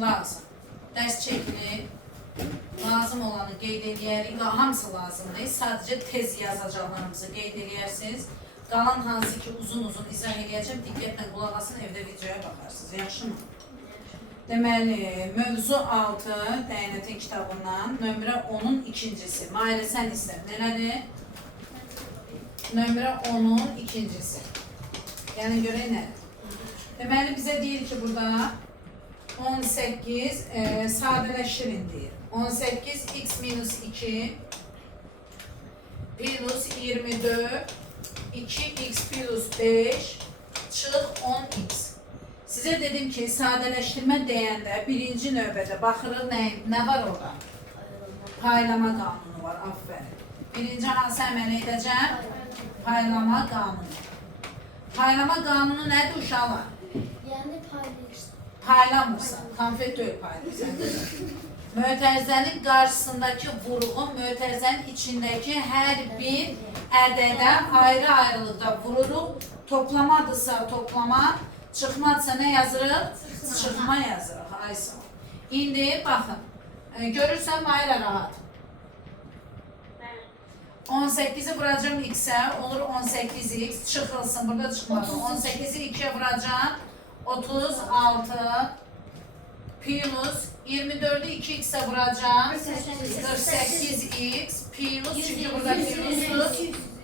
lazım. Dərs çəkini lazım olanı qeyd edərik. Hamısı lazımdır. Sadəcə tez yazacaqlarımızı qeyd edərsiniz. Qalan hansı ki uzun izah edəcəm. Diqqətlə qulaq asın, evdə videoya baxarsınız. Yaxşımı? Deməli, mövzu 6 Dəyanətin kitabından nömrə 10-un ikincisi. Mahirə sən istər. Nədir? Nömrə 10-un ikincisi. Yəni görək nədir? Deməli, bizə deyir ki, burada 18 sadələşdirin deyir. 18 x minus 2 plus 24 2x plus 5 çıx 10x. Sizə dedim ki, sadələşdirmə deyəndə birinci növbədə baxırıq nə var orada? Paylama qanunu var, aferin. Birinci hansı əməl edəcəm? Paylama qanunu. Paylama qanunu nədir uşaqlar? Yəni paylaşsın. Paylamırsan, konfet deyil paylayırsan. Mötərizənin qarşısındakı vurğun mötərizənin içindəki hər bir ədədə ayrı-ayrılıqda vururuq. Toplamadırsa toplama, çıxmadırsa nə yazırıq? Çıxma yazırıq. Ay sağ ol. İndi baxın, görürsən Mahirə rahat. 18'i vuracağım x'e, olur 18x, çıxılsın, burada çıxmadı. 18'i 2'ye vuracağım, 36 plus 24'ü 2x'e vuracağım, 48x plus, çünkü burada plus'uz,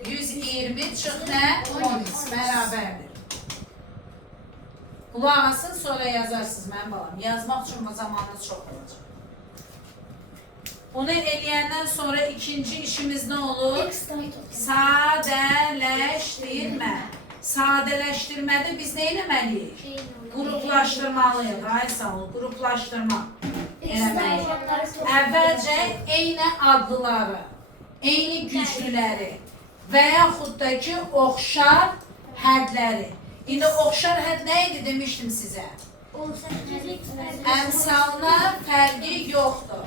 120 çıx nə? 10x, bərabərdir. Qulaq asın, sonra yazarsınız mənim balam. Yazmaq üçün zamanınız çox olacaq. Bunu eləyəndən sonra ikinci işimiz nə olur? Sadələşdirmə. Sadələşdirmədə biz nə eləməliyik? Qruplaşdırmalıyıq. Ay sağ ol, qruplaşdırma eləməliyik. Əvvəlcə eyni adlıları, eyni güclüləri və yaxud da ki, oxşar hədləri. İndi oxşar hədd nə idi demişdim sizə? Əmsalına fərqi yoxdur.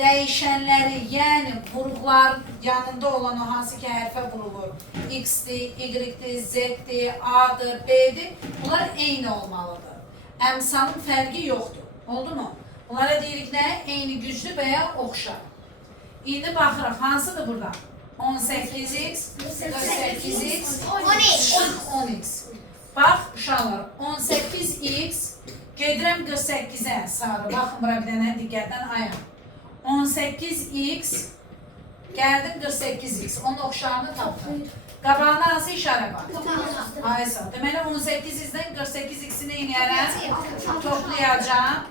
Dəyişənləri, yəni vurğular yanında olan o hansı ki hərfə vurulur. X-dir, Y-dir, Z-dir, A-dır, B-dir. Bunlar eyni olmalıdır. Əmsalın fərqi yoxdur. Oldu mu? Bunlara deyirik nə? Eyni güclü və ya oxşar. İndi baxırıq, hansıdır burada? 18x, 48x, 10x. Bax, uşaqlar, 18x, gedirəm 48-ə sarı. Baxın, bura bir dənə diqqətdən ayaq. 18x, gəldim 48x, onun oxşarını tapdım. Qabağına hansı işarə var? Ay sağ. Deməli 18x-dən 48x-i neyniyərəm? Toplayacağım.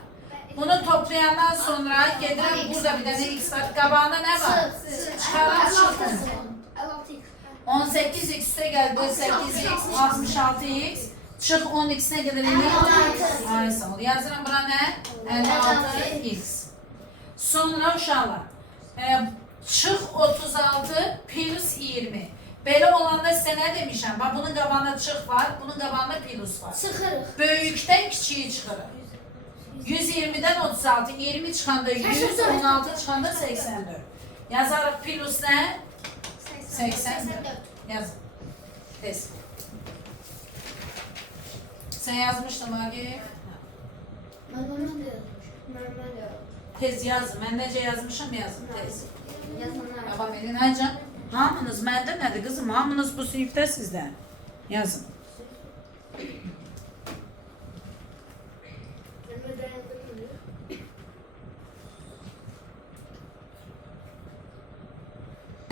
Bunu toplayandan sonra gedirəm, burada bir dənə x var. Qabağında nə var? Çıxaram, çıxdım. 18x üstə gəl 48x, 66x, çıx 10x nə qədər eləyir? Ay sağ ol. Yazıram bura nə? 56x. Sonra uşaqlar, çıx 36 plus 20. Belə olanda sizə nə demişəm? Bax, bunun qabağında çıx var, bunun qabağında plus var. Çıxırıq. Böyükdən kiçiyi çıxırıq. 120-dən 36, 20 çıxanda 100, 16 çıxanda 84. Yazarıq plus nə? 84. Yazın. Tez. Sən yazmışdın, Agif? Normal yazmışım. Tez yazın. Mən necə yazmışam, yazın tez. Yazanlar. Babam elin aycan. Hamınız məndə nədir qızım? Hamınız bu sinifdə sizdən. Yazın.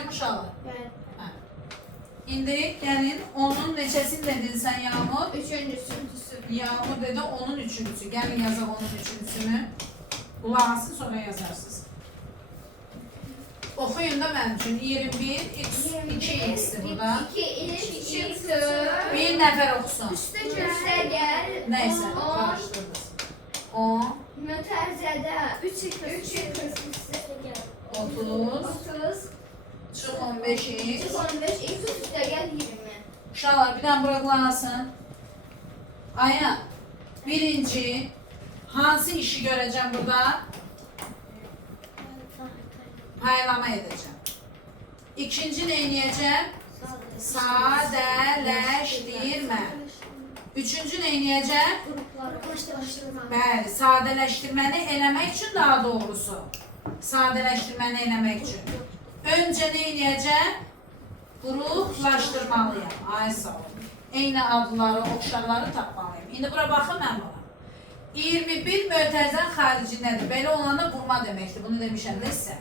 Uşaqlar. İndi gəlin onun neçəsini dedin sən Yağmur? Üçüncüsü. Yağmur dedi onun üçüncüsü. Gəlin yazaq onun üçüncüsünü. Qulaq asın, sonra yazarsınız. Oxuyun da mənim üçün. 21, 2x'dir burada. 2x çıktı. Bir nəfər oxusun. Üstə göstərgəl. Nəysə, qarışdırdınız. 10, Mötərizədə 3x 30, 30 çıx 15x. 15x üstəgəl 20. Uşaqlar, bir dənə bura qulaq asın. Ayhan, birinci, hansı işi görəcəm burada? Paylama edəcəm. İkinci nə edəcəm? Sadələşdirmə. Üçüncü nə edəcəm? Quraqlaşdırma. Bəli, sadələşdirməni eləmək üçün daha doğrusu. Sadələşdirməni eləmək üçün. Öncə nə edəcəm? Qruplaşdırmalıyam. Ay sağ olun. Eyni adları, oxşarları tapmalıyım. İndi bura baxın mən buna. 21 mötərizənin xaricindədir. Belə olanda vurma deməkdir. Bunu demişəm də sizə.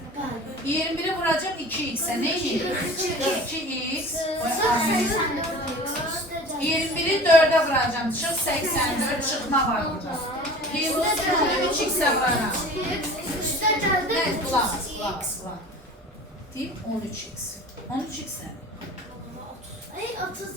21'i vuracağım 2x'e. Ne yiyeyim? 2x. 21'i 4'e vuracağım. Çık 84. Çıkma var burada. Plus 3x'e vuracağım. Evet, kulak. Deyim 13x. 13x ne? Ay 30.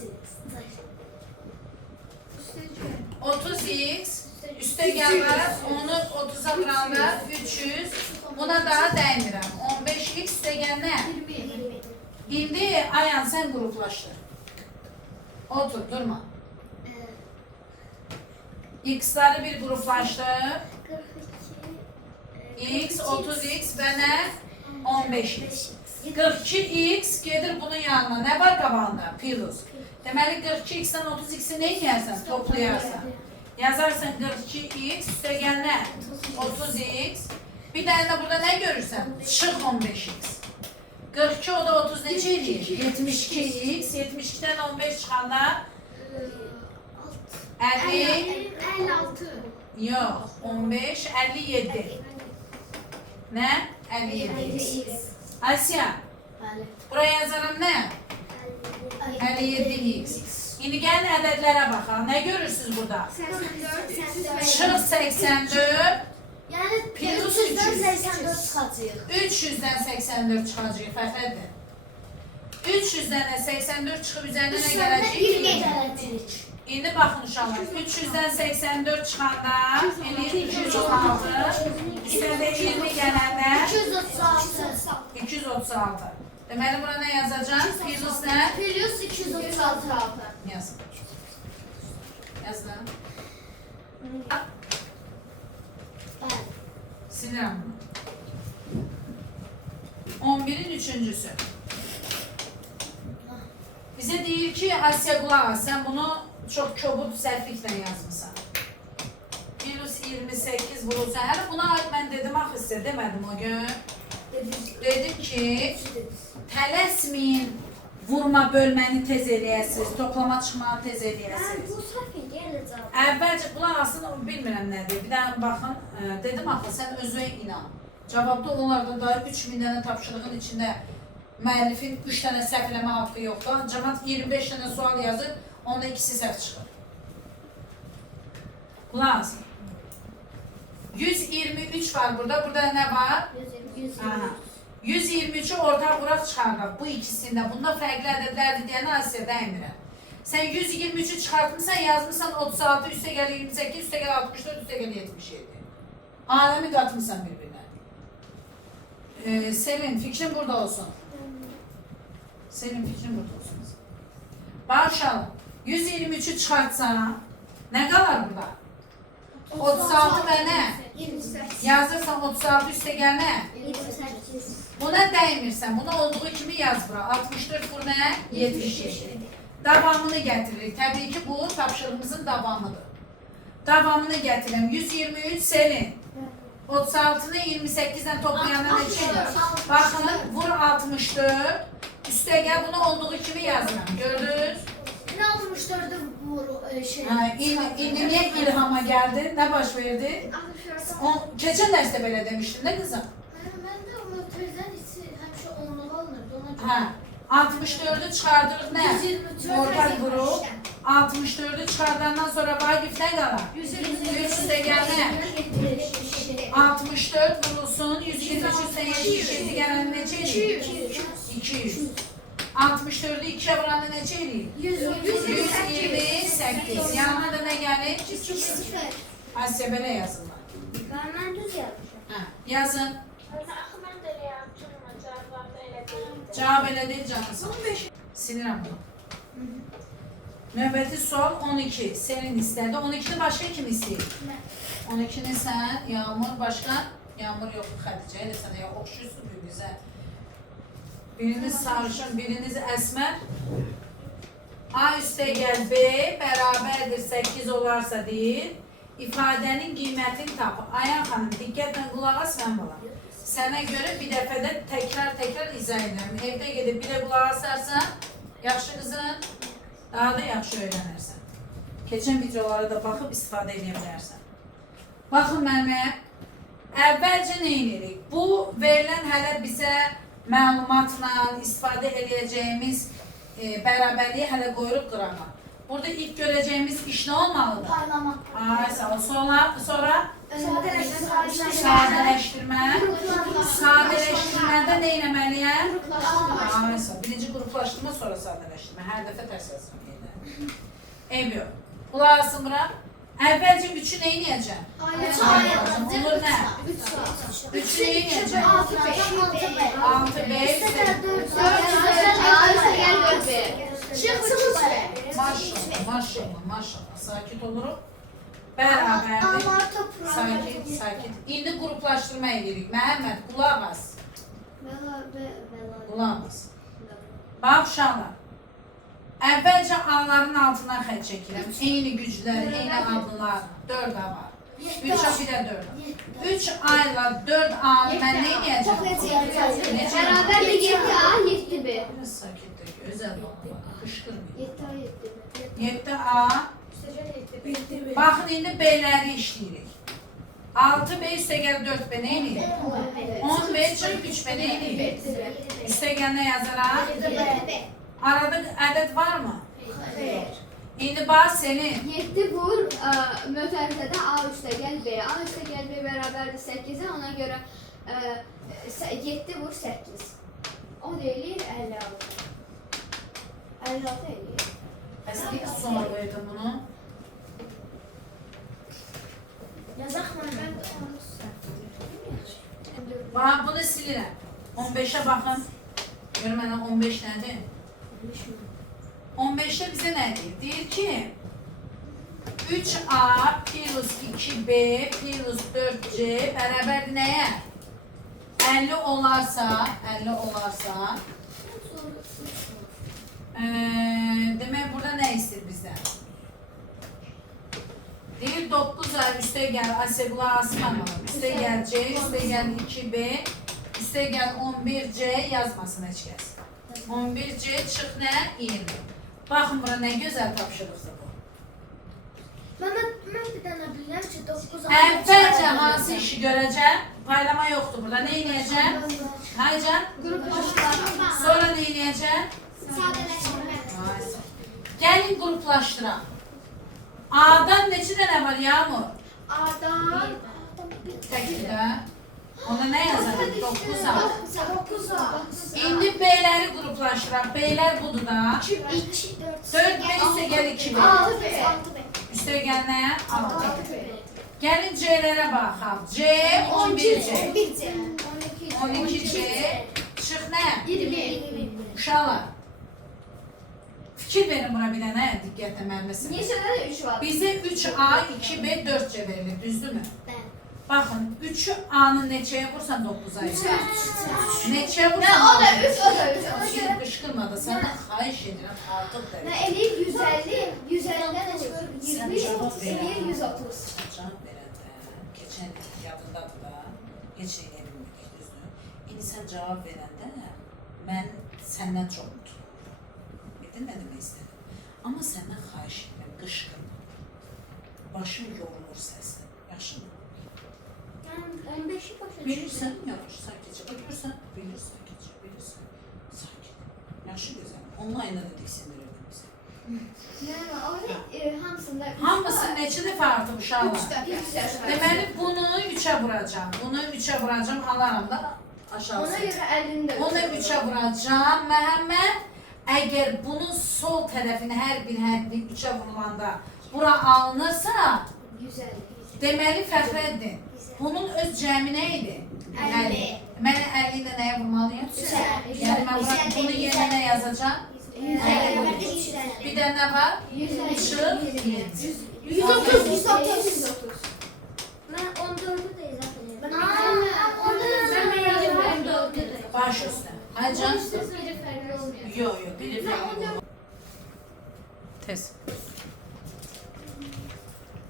30x. Üste gelmez. Onu 30'a vuranlar 300. Buna daha dəymirəm. 15x üstə gəl nə? 20. İndi Ayan sen gruplaşdır. Otur, durma. X'ları bir gruplaşdır. 42. X, 30x və nə? 15x. 42x gedir bunun yanına. Nə var qabağında? Plus. Deməli 42x'dən 30x'i nə edərsən? Toplayarsan. Yazarsan 42x üstə gəl nə? 30x. Bir dənə də burada nə görürsən? Çıx 15x. 42 o da 30 neçə edir? 72x. 72'dən 15 çıxanda 50. 56. Yox, 15, 57. Nə? 57x. Asya, Bəli. buraya yazarım nə? 57x. İndi gəlin ədədlərə baxalım. Nə görürsünüz burada? 84. Çıx 84. Yəni Plus 300-dən 300. 84 çıxacaq. 300'dən 84 çıxacaq, Fəxrədir. 300'dən də 84 çıxıb üzərinə nə gələcək? 20 gələcək. İndi baxın uşaqlar, 300'dən 84 çıxanda elə 216, üstədə 20 gələndə 236. 236. Deməli bura nə yazacağım? Plus nə? Plus 236. Yazın. Yazdım. Bəli. Silirəm bunu. 11'in üçüncüsü. Bize deyir ki, Asya qulaq as, sen bunu çok kobud səhvliklə yazmışsan. Plus 28 vurulsa, hələ buna ait mən dedim axı sizə, demədim o gün. Dedim ki, tələsməyin, vurma bölməni tez eləyəsiniz, toplama çıxmanı tez eləyəsiniz. Bu səhv gələcək. Əvvəlcə qulaq asın, bilmirəm nədir. Bir dənə baxın, dedim axı sən özünə inan. Cavabda onlardan da 3000 dənə tapşırığın içində müəllifin 3 dənə səhv eləmə haqqı yoxdur. Cəmat 25 dənə sual yazır, onda ikisi səhv çıxır. Qulaq asın. 123 var burada. Burada nə var? 123'ü ortaq vuraq çıxardaq. Bu ikisində. Bunda fərqli ədədlərdir deyənə Asiya dəymirəm. Sən 123'ü çıxartmışsan, yazmışsan 36, üstə gəl 28, üstə gəl 64, üstə gəl 77. Aləmi qatmışsan bir-birinə. Selin, fikrin burada olsun. Selin, fikrin burada olsun. Başlayalım. 123'ü çıxartsan, nə qalar burada? 36 və nə? 28. Yazırsan 36 üstə gəl nə? 28. Buna dəymirsən, buna olduğu kimi yaz bura. 64 vur nə? 77. Davamını gətiririk. Təbii ki, bu tapşırığımızın davamıdır. Davamını gətirim. 123 Selin. 36'nı 28'den toplayana ne çıkıyor? Bakın vur 64. Üste gel bunu olduğu gibi yazıram. Gördünüz? Ne 64'ü vur şey. İndi niye ilhama geldi? Ne baş verdi? Geçen derste belə demiştin ne kızım? Ben de o tezden içi hemşe onluğu alınırdı ona göre. 64'ü çıkardırıq nə? 123. Ortak grup. 64'ü çıkardandan sonra Vagif ne kadar? 300'e gel ne? 64 vurulsun, 123 üstə 77 gələn neçə eləyir? 200. 64'ü 2'ye vuranda neçə eləyir? 128. Yanına da ne gəlir? Asya belə yazırlar. Ben düz yazmışım. Yazın. Mən də elə yaptım ama cavablarda elə deyildi. Cavab elə deyil canlısı. Sinirəm bunu. Növbəti sual 12. Senin istədi. 12'ni başqa kim istəyir? 12'ni sən, Yağmur, başqa? Yağmur yox, Xədicə ilə sənə oxşuyursun bir güzel. Biriniz sarışın, biriniz əsmər. A üstə gəl B bərabərdir 8 olarsa deyil. ifadənin qiymətini tap. Ayhan xanım, diqqətlə qulaq as mən balam. Sənə görə bir dəfədə təkrar izah edirəm. Evdə gedib bir də qulaq asarsan, yaxşı qızım, daha da yaxşı öyrənərsən. Keçən videolara da baxıb istifadə edə bilərsən. Baxın mənə, əvvəlcə nə edirik? Bu verilən hələ bizə məlumatla istifadə edəcəyimiz bərabərliyi hələ qoyuruq qırağa. Burada ilk görəcəyimiz iş nə olmalıdır? Parlama. Ay sağ ol. Sonra Sadələşdirmə. sadələşdirmədə nə etməliyəm? Ay sağ ol. Birinci qruplaşdırma, sonra sadələşdirmə. Hər dəfə tərs yazıram. Ev yox. Qulaq asın bura. Əvvəlcə 3-ü nə edəcəm? Olur nə? 3-ü nə edəcəm? 6B, 4. Maşallah. Sakit oluruq. Bərabərdir. Sakit. İndi qruplaşdırma edirik. Məhəmməd, qulaq as. Qulaq as. Bax uşaqlar. Əvvəlcə A-ların altından xətt çəkirəm. Eyni güclər, eyni adlılar. 4 A var. 3 A bir də 4 A. 3 A ilə 4 A-nı mən nə edəcəm? Bərabər də 7A, 7B. Biraz sakitdir, gözəl olmalı. Qışqırmayın. 7A, 7B. 7 A. Baxın, indi B-ləri işləyirik. 6B üstəgəl 4B nə edirik? 10B çıx 3B nə edirik? Üstəgəl nə yazaraq? Arada ədəd var mı? Xeyr. İndi bax Selin. 7 vur mötərizədə A üstəgəl B. A üstəgəl B bərabərdir 8-ə. Ona görə 7 vur 8. O deyilir 56. 56 eləyir. Əslində sonra verdim bunu. Yazaq mı? Bax bunu silirəm. 15'ə baxın. Gör mənə 15 nədir? 15'te bizə nə deyir? Deyir ki 3A plus 2B plus 4C bərabər nəyə? 50 olarsa demək burada nə istəyir bizdən? Deyir 9A üstəgəl Asegula Asmanova üstəgəl C üstəgəl 2B üstəgəl 11C yazmasın heç kəs. 11C çıx nə? 20. Baxın bura nə gözəl tapşırıqdır bu. Mən bir dənə bilirəm ki 9A. Əvvəlcə hansı işi görəcəm? Paylama yoxdur burada. Nə edəcəm? Haycan? Qruplaşdırma. Sonra nə edəcəm? Sadələşdirmə. Gəlin qruplaşdıraq. A'dan neçə dənə var Yağmur? A'dan Təkdə. Ona nə yazalım? 9A. 9A. İndi B'ləri qruplaşdıraq. B'lər budur da. 2, 4. 4B üstəgəl 2B. 6B. Üstəgəl nə? 6. 6B. Gəlin C'lərə baxaq. C 11C. 11C. 12C. Çıx nə? 20. Uşaqlar. Fikir verin buna bir dənə, diqqətlə mənməsin. Neçədə də 3 var? Bizə 3A, 2B, 4C verilir, düzdürmü? Bəli. Baxın, 3'ü A'nın neçəyə vursan 9'a verir. Neçəyə Nə, vursan o da 3, o da 3. Ona Şimdi görə qışqırmadı, səndən xahiş edirəm, artıq nə dəqiq. eləyir 150, 150-dən də çıxır 20, cavab ver. eləyir 130. Cavab verəndə, keçən il yadındadır da, heç şey bilmirdik, düzdür. İndi sən cavab verəndə, mən səndən çox mutluyum. Bildin nə demək istədim? Amma səndən xahiş edirəm, qışqırma. Başım yorulur səslə, yaxşı mı? 15'i başa Bilirsən, yavaş, sakitcə. Bilirsən, sakitcə, bilirsən. Sakit. Yaxşı gözəl. Online'da da diksindirirdim bizi. Yəni, orada hamısında 3 Hamısı neçə dəfə artıq uşaqlar? Deməli, bunu 3'ə vuracağım. Bunu 3'ə vuracağım, alaram da aşağısı. Ona görə 50-ni də Onu 3'ə vuracağım. Məhəmməd, əgər bunun sol tərəfini hər bir 3'ə vurulanda bura alınırsa, 150. deməli Fəxrəddin, bunun öz cəmi nə idi? 50. Mən 50 ilə nəyə vurmalıyım? Yəni mən bura bunu yerinə nə yazacağım? Bir də nə var? 150. Çıx, 130. 130. Ben 14'ü de izah edeyim. baş üstə. Haycan? Yox, biri fərqli. Tez.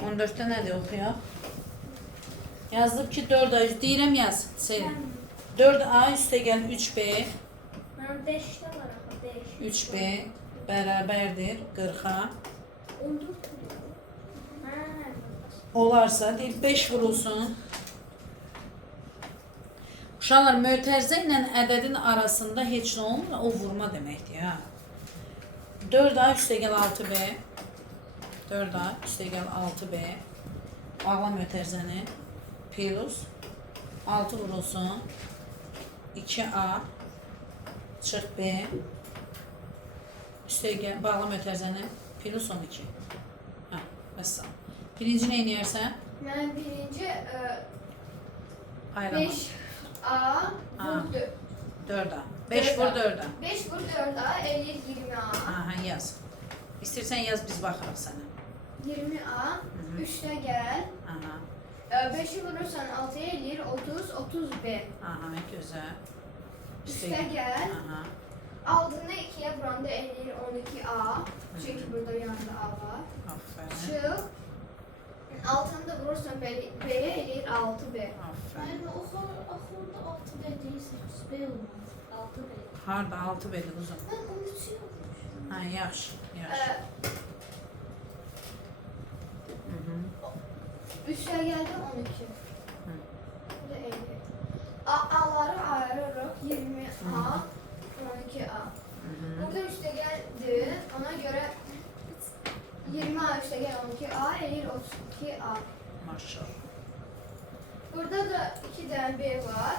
10 14'te nədir oxuyaq? Yazılıb ki 4A deyirəm yaz. Selin. 4A üstəgəl 3B Mən 5'te var ama 5. 3B bərabərdir 40-a. 14 Ha. Olarsa deyil 5 vurulsun. Uşaqlar mötərizə ilə ədədin arasında heç nə olmur, o vurma deməkdir ha. 4A üstəgəl 6B 4A üstəgəl 6B bağla mötərizəni plus 6 vurulsun 2A çıx B üstəgəl bağla mötərizəni plus 12. Hə, vəssalam. Birinci nə edirsən? Mən birinci Ayrılma. 5A vurdu. 4A. 5 vur 4A. 5 vur 4A eləyir 20A. Aha, yaz. İstəyirsən yaz, biz baxırıq sənə. 20A 3'te gel. Aha, 5'i vurursan 6'ya eləyir 30, 30B. aha, gözəl. 3'te gel. Aha, Altını 2'ye vuranda eləyir 12A. Çünkü burada yanında A var. aferin. Çık. Altını da vurursan B'ye eləyir 6B. Aferin. Yani okulda 6 B değil 8 B olmaz. 6 B. Harda 6 bedir uzun. Ben unutuyorum. Ha, yaxşı, yaxşı. 3'te geldi 12. Bu da 50. A'ları ayırırıq 20A, 12A. Burada 3'te geldi. Ona göre 20A 3'te gel 12A eləyir 32A. Maşallah. Burada da 2 tane B var.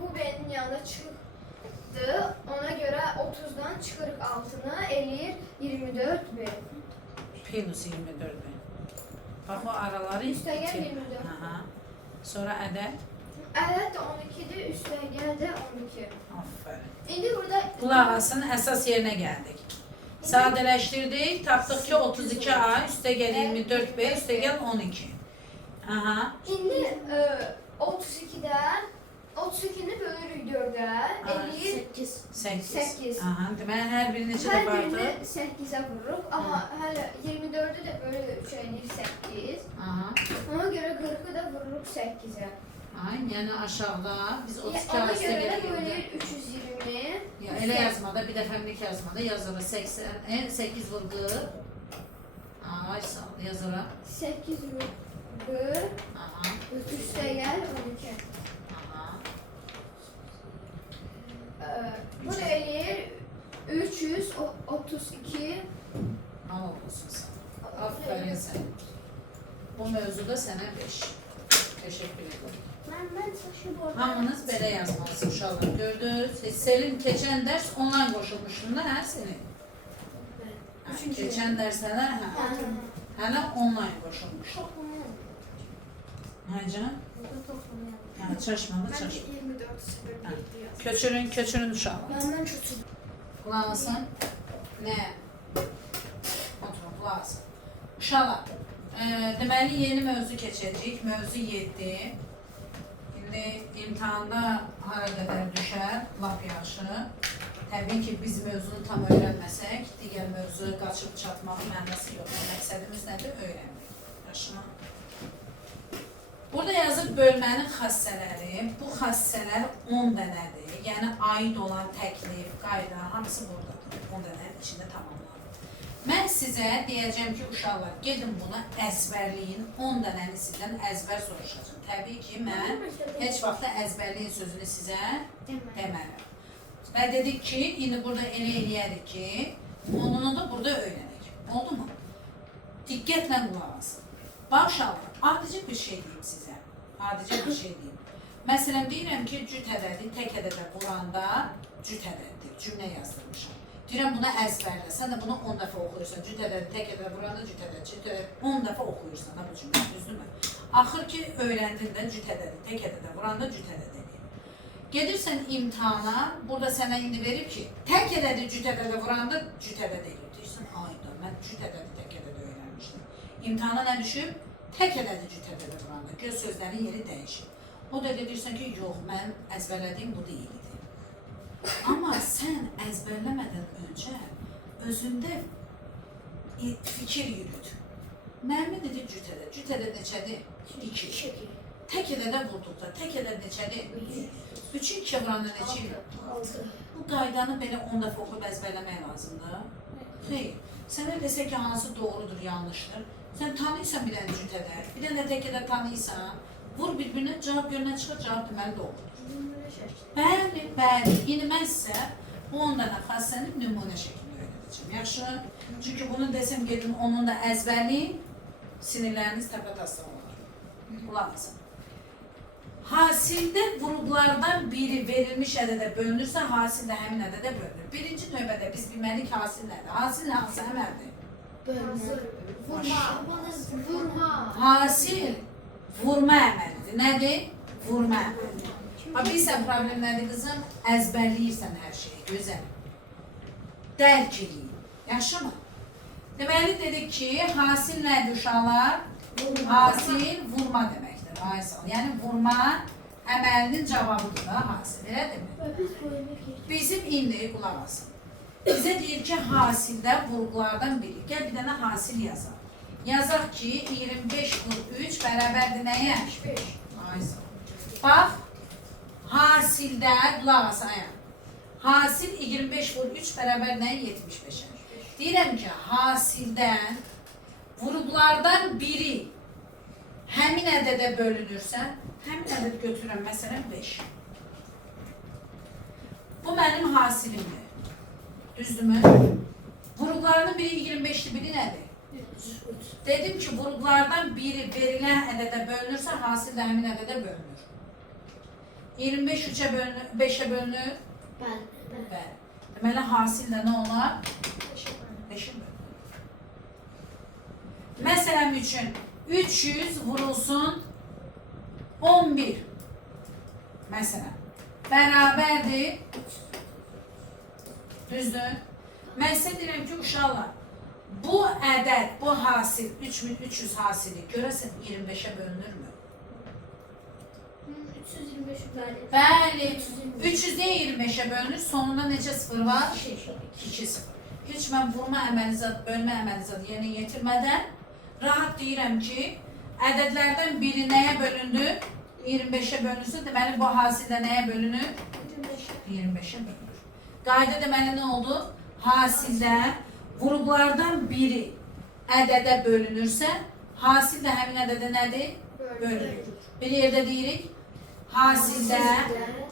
Bu B'nin yanında çıktı. Ona göre 30'dan çıkarık altına eləyir 24B. Plus 24 bin. Bax o araları Üstəgəl itir. 24. Aha. Sonra ədəd. Evet 12'de üstte geldi 12. Aferin. Şimdi burada Qulaq asın, əsas yerinə gəldik. Sadələşdirdik, tapdıq ki 32A üstəgəl 24B üstəgəl 12. Aha. şimdi 32'den 32'ni bölürük 4'e eləyir 8. 8. 8. Aha, deməli hər birini neçə her dəfə birini artıq? 8'e vururuq ama hala 24'ü de böyle 3'e eləyir 8. Aha. Ona göre 40'ı da vururuq 8'e. Ay, yəni aşağıda biz 32 Ona arası göre de gəliyorduk. bölür 320. Ya elə yazmada, bir dəfəlik yazmada yazırıq 80, 8 vur 40. Ay sağ ol, yazırıq. 8 vurdu. Aha, Üste gel 12. aha. Bu da eləyir 332. Al olsun sən. Aferin sən. Bu mövzuda sənə 5. Teşekkür ederim. Ben saçı bu arada. Hamınız belə yazmalısınız uşaqlar. Gördünüz. Selin keçən dərs onlayn qoşulmuşdun da hə Selin? Hə, keçən dərslərə hə. Hələ onlayn qoşulmuş. Toplamı. Hə canım? Burada toplamı. Hə, çaşmadı, çaş. 24 0 Köçürün, köçürün uşaqlar. Benden kötü. Qulaq asın. Nə? Oturun, qulaq asın. Uşaqlar, deməli yeni mövzu keçəcəyik. Mövzu 7. İndi imtahanda hara qədər düşər, lap yaxşı. Təbii ki, biz mövzunu tam öyrənməsək, digər mövzuya qaçıb çatmaq mənası yoxdur. Məqsədimiz nədir? Öyrənmək. Yaşına. Burada yazıb bölmənin xassələri. Bu xassələr 10 dənədir. Yəni aid olan təklif, qayda, hamısı buradadır. 10 dənənin içində tamamlanır. Mən sizə deyəcəm ki, uşaqlar, gedin buna əzbərləyin. 10 dənəni sizdən əzbər soruşacağım. Təbii ki, mən heç vaxt da əzbərləyin sözünü sizə demərəm. Və dedik ki, indi burada elə eləyərik ki, onunu da burada öyrənək. Oldu mu? Diqqətlə qulaq asın. Bax uşaqlar, adicə bir şey deyim sizə. Adicə bir şey deyim. Məsələn, deyirəm ki, cüt ədədi tək ədədə vuranda cüt ədəddir. Cümlə yazdırmışam. Deyirəm, buna əzbərlə. Sən də bunu 10 dəfə oxuyursan. Cüt ədədi tək ədədə vuranda cüt ədədi. 10 dəfə oxuyursan da bu cümlə, düzdürmü? Axır ki, öyrəndin də cüt ədədi tək ədədə vuranda cüt ədədi. Gedirsən imtahana, burada sənə indi verib ki, tək ədədi cüt ədədə vuranda cüt ədədi eləyir. Deyirsən, ayda, mən cüt ədədi tək ədədə öyrənmişdim. İmtahana nə düşüb? Tək ədədi cüt ədədə vuranda. Göz sözlərin yeri dəyişir. O da deyirsən ki, yox, mən əzbərlədiyim bu deyildi. Amma sən əzbərləmədən öncə özündə fikir yürüt. Məhəmməd dedi cütədə. Cütədə neçədir? 2. Tək ədədə vurduqda, tək ədəd neçədir? 3-ün 2 vuranda neçə? 6. Bu qaydanı belə 10 dəfə oxuyub əzbərləmək lazımdır. Xeyr. Sənə desə ki, hansı doğrudur, yanlışdır. Sən tanıyırsan bir dənə cütədə, bir dənə tək ədəd tanıyırsan, vur bir-birinə, cavab görünə çıxır, cavab deməli doğrudur. Bəli, bəli. İndi mən sizə 10 dənə xassəni nümunə şəklində öyrədəcəm. Yaxşı? Çünki bunu desəm gedin onun da əzbərləyin, sinirləriniz təpə-tasla olar. Qulaq asın. Hasildə vurğulardan biri verilmiş ədədə bölünürsə, hasil də həmin ədədə bölünür. Birinci növbədə biz bilməliyik hasil nədir? Hasil hansı əməldir? Vurma. Hasil vurma əməlidir. Nədir? Vurma əməlidir. Bilirsən problem nədir qızım? Əzbərləyirsən hər şeyi, gözəl. Dərk edin. Yaxşımı? Deməli dedik ki, hasil nədir uşaqlar? Hasil vurma deməkdir. Yəni vurma əməlinin cavabıdır da hasil, elədirmi? Bizim indi qulaq asın. Bizə deyir ki, hasildə vurğulardan biri. Gəl bir dənə hasil yazaq. Yazaq ki, 25 vur 3 bərabərdir nəyə? 5. Bax, hasildə, qulaq asın, hasil 25 vur 3 bərabər nəyə? 75-ə. Deyirəm ki, hasildən vurğulardan biri həmin ədədə bölünürsə, həmin ədəd götürürəm, məsələn 5. Bu mənim hasilimdir. Düzdürmü? Vurğularının biri 25'li, biri nədir? Dedim ki, vurğulardan biri verilən ədədə bölünürsə, hasil də həmin ədədə bölünür. 25 3'ə bölünür, 5'ə bölünür? Bəli. Deməli, hasil də nə olar? 5'ə bölünür. Məsələn üçün, 300 vurulsun 11. Məsələn, bərabərdir. Düzdür? Mən sizə deyirəm ki, uşaqlar, bu ədəd, bu hasil, 3300 hasili görəsən 25'ə bölünürmü? 325 bəli. Bəli. 300 deyə 25'ə bölünür, sonunda neçə sıfır var? 2 sıfır. Heç mən vurma əməlizat, bölmə əməlizat yerinə yetirmədən rahat deyirəm ki, ədədlərdən biri nəyə bölündü? 25'ə bölünürsə, deməli bu hasildə nəyə bölünür? 25'ə bölünür. Qayda deməli nə oldu? Hasildə vurğulardan biri ədədə bölünürsə, hasil də həmin ədədə nədir? Bölünür. Bir yerdə deyirik, hasildə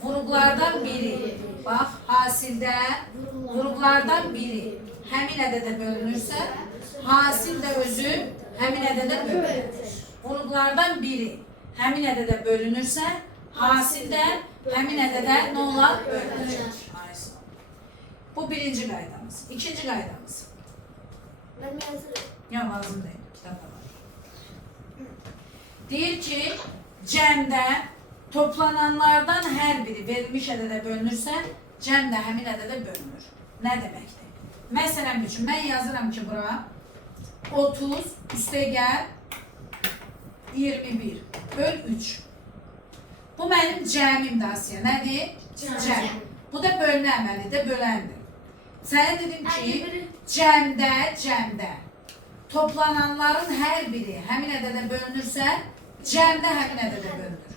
vurğulardan biri, bax, hasildə vurğulardan biri həmin ədədə bölünürsə, hasil də özü həmin ədədə bölünür. Vurğulardan biri həmin ədədə bölünürsə, hasil də həmin ədədə nə olar? Bölünür. Bu birinci qaydamız. İkinci qaydamız. Mən yazırım. Yox, lazım deyil. Kitabda var. Deyir ki, cəmdə toplananlardan hər biri verilmiş ədədə bölünürsə, cəm də həmin ədədə bölünür. Nə deməkdir? Məsələn üçün, mən yazıram ki, bura 30 üstə gəl 21 böl 3. Bu mənim cəmimdir Asiya. Nədir? Cəm. Bu da bölünə əməlidir, böləndir. Sənə dedim ki, cəmdə toplananların hər biri həmin ədədə bölünürsə, cəmdə həmin ədədə bölünür.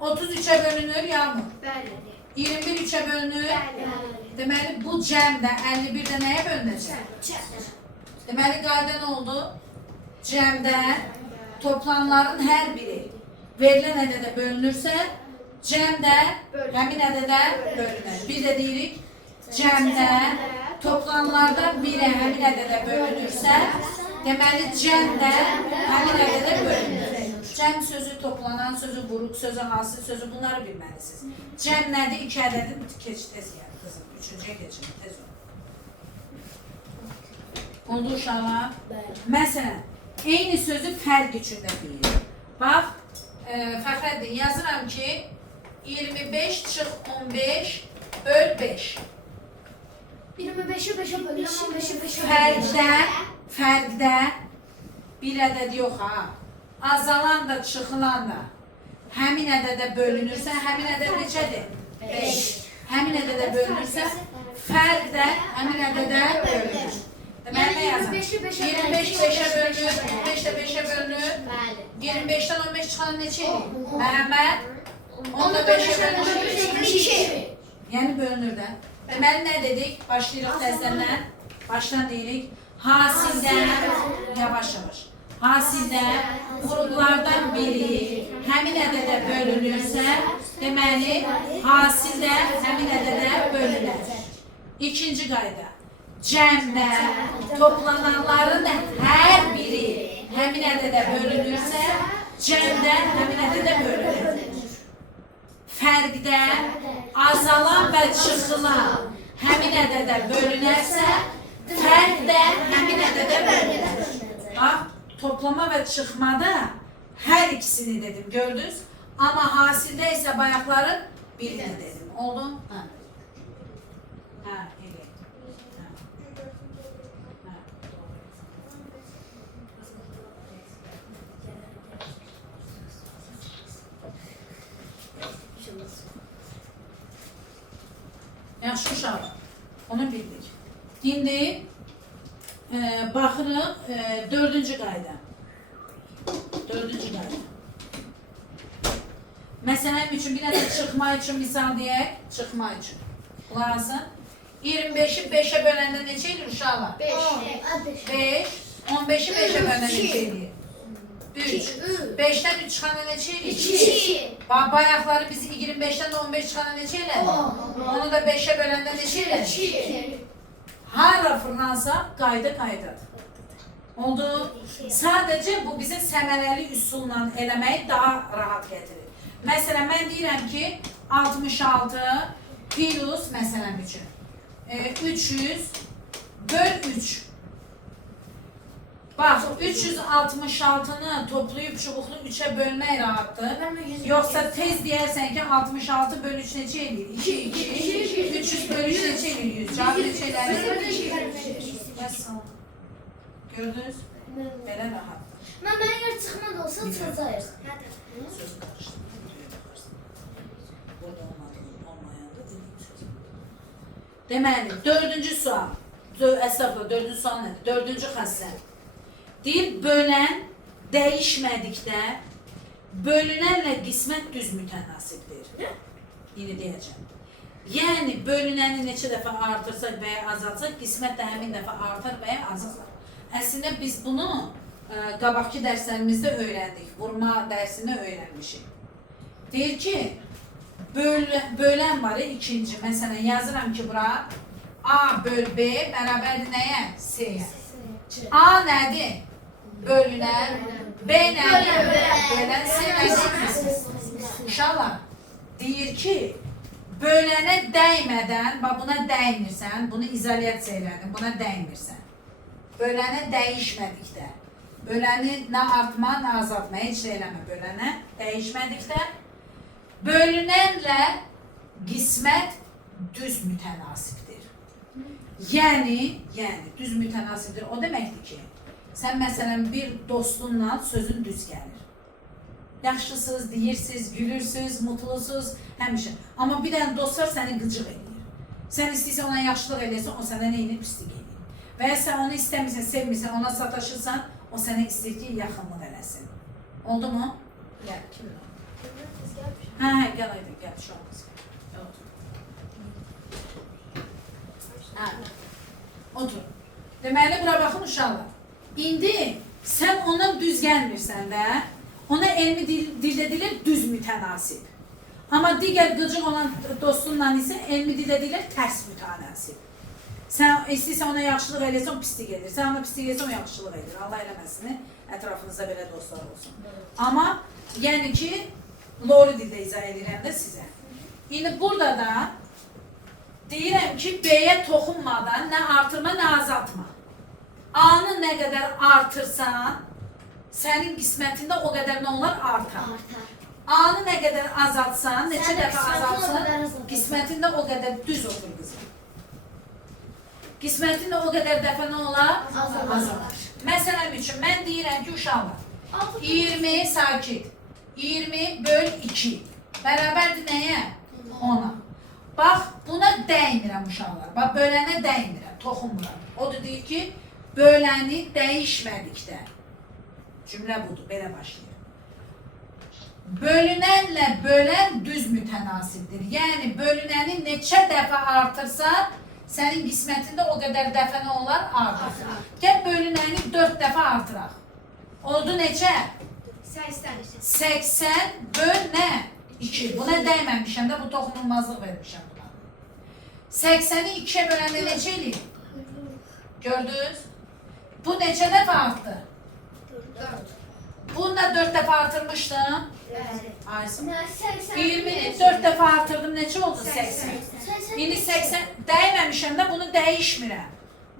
33'ə bölünür, Yağmur? Bəli. 21 3'ə bölünür? Bəli. Deməli, bu cəmdə 51'də nəyə bölünəcək? Deməli, qayda nə oldu? Cəmdə toplananların hər biri verilən ədədə bölünürsə, cəmdə həmin ədədə bölünür. Bir də deyirik, cəmdə toplananlardan biri həmin ədədə bölünürsə, deməli cəmdə həmin ədədə bölünür. Cəm sözü, toplanan sözü, vuruq sözü, hasil sözü, bunları bilməlisiniz. Cəm nədir? 2 ədədin keç tez gəlir qızım. 3-cüyə keçin, tez olun. Oldu uşaqlar? Məsələn, eyni sözü fərq üçün də deyilir. Bax, Fəxrəddin, yazıram ki, 25 çıx 15 böl 5. 25'i 5'e bölüyorum, 15'i 5'e Fərqdə bir ədəd yox ha. Azalan da, çıxılan da həmin ədədə bölünürsə, həmin ədəd neçədir? 5. Həmin ədədə bölünürsə, fərq də həmin ədədə bölünür. Deməli nə yazın? 25 5-ə bölünür, 5 də 5-ə bölünür. Bəli. 25-dən 15 çıxan neçə edir? Məhəmməd 10 da 5-ə bölünür. 2. Yəni bölünür də. Deməli nə dedik? Başlayırıq təzədən. Başdan deyirik. Hasildə yavaş-yavaş. Hasildə qruplardan biri həmin ədədə bölünürsə, deməli hasildə həmin ədədə bölünər. İkinci qayda. Cəmdə toplananların hər biri həmin ədədə bölünürsə, cəmdə həmin ədədə bölünür. Fərqdə azalan və çıxılan həmin ədədə bölünərsə, fərq də həmin ədədə bölünər. Bax, toplama və çıxmada hər ikisini dedim, gördünüz? Amma hasildə isə bayaqların birini dedim. Oldu? Hə. Hə, elə. Hə. Hə, yaxşı uşaq, onu bildik. İndi baxırıq dördüncü qayda. Dördüncü qayda. Məsələn üçün bir dənə çıxma üçün misal deyək. Çıxma üçün. Qulaq asın. 25-i 5-ə böləndə neçə edir uşaqlar? 5. 15-i 5-ə böləndə neçə edir? 3. 5-dən 3 çıxanda neçə edir? 2. Bayaqları biz 25-dən 15 çıxanda neçə elədi? Onu da 5-ə böləndə neçə elədi? 2. Hara fırlansa qayda qaydadır. Oldu. Sadəcə bu bizə səmərəli üsulla eləməyi daha rahat gətirir. Məsələn, mən deyirəm ki, 66 plus, məsələn üçün, 300 böl 3. Bax, 366-nı toplayıb çubuqlu 3-ə bölmək rahatdır. Yoxsa tez deyərsən ki, 66 böl 3 neçə edir? 2, 2, 300 böl 3 neçə edir? 100. Cavab neçə edir? Gördünüz? Belə rahat. Mən əgər çıxma da olsa çıxacağız. Sözü qarışdırdım. Burada olmayanda dediyim sözü. Deməli, dördüncü sual. Əsəblə, dördüncü sual nədir? Dördüncü xəssə. Deyir, bölən dəyişmədikdə bölünənlə qismət düz mütənasibdir. Yine deyəcəm. Yəni, bölünəni neçə dəfə artırsaq və ya azalsaq, qismət də həmin dəfə artar və ya azalır. Əslində biz bunu qabaqki dərslərimizdə öyrəndik. Vurma dərsində öyrənmişik. Deyir ki, bölən var ikinci. Məsələn, yazıram ki, bura A böl B bərabərdir nəyə? C-yə. A nədir? Bölünən. B nədir? Bölən. C nədir? Uşaqlar, deyir ki, bölənə dəymədən, buna dəymirsən, bunu izolyasiya elədin, buna dəymirsən. Bölənə dəyişmədikdə, böləni nə artma, nə azaltma, heç də eləmə bölənə dəyişmədikdə, bölünənlə qismət düz mütənasibdir. Yəni, düz mütənasibdir. O deməkdir ki, sən məsələn bir dostunla sözün düz gəlir. Yaxşısınız, deyirsiniz, gülürsünüz, mutlusuz, həmişə. Amma bir dənə dostlar səni qıcıq edir. Sən istəyirsən ona yaxşılıq eləyirsən, o sənə neyini pislik edir. Və ya sən onu istəmirsən, sevmirsən, ona sataşırsan, o sənə istəyir ki, yaxınlıq eləsin. Oldu mu? Gəl, kimin o? Hə, gəl aydın, gəl, şu an. Gəl, otur. Hə, otur. Deməli, bura baxın uşaqlar. İndi sən ona düz gəlmirsən də, ona elmi dildə deyilir düz mütənasib. Amma digər qıcıq olan dostunla isə elmi dildə deyilir tərs mütənasib. Sən istəyirsən ona yaxşılıq eləyirsən, o pislik edir. Sən ona pislik eləyirsən, o yaxşılıq edir. Allah eləməsin, ətrafınızda belə dostlar olsun. Amma, yəni ki, doğru dildə izah edirəm də sizə. İndi burada da deyirəm ki, B-yə toxunmadan nə artırma, nə azaltma. A-nı nə qədər artırsan, sənin qismətində o qədər nə olar? Artar. A-nı nə qədər azaltsan, neçə dəfə azaltsan, qismətində o qədər düz otur qızım. Qismətində o qədər dəfə nə olar? Azalır. Məsələn üçün, mən deyirəm ki, uşaqlar, 20 sakit, 20 böl 2 bərabərdir nəyə? 10-a. Bax, buna dəymirəm uşaqlar. Bax, bölənə dəymirəm, toxunmuram. O da deyir ki, böləni dəyişmədikdə. Cümlə budur, belə başlayır. Bölünənlə bölən düz mütənasibdir. Yəni bölünəni neçə dəfə artırsa, sənin qismətində o qədər dəfə nə olar? Artır. Gəl bölünəni 4 dəfə artıraq. Oldu neçə? 80 böl nə? 2. Buna dəyməmişəm də, bu toxunulmazlıq vermişəm buna. 80-i 2-yə böləndə neçə eləyir? Gördünüz? Bu neçə dəfə artdı? 4. Bunu da 4 dəfə artırmışdım. Ayşe. 20'ni 4 dəfə artırdım, neçə oldu? 80. İndi 80 dəyməmişəm də, bunu dəyişmirəm.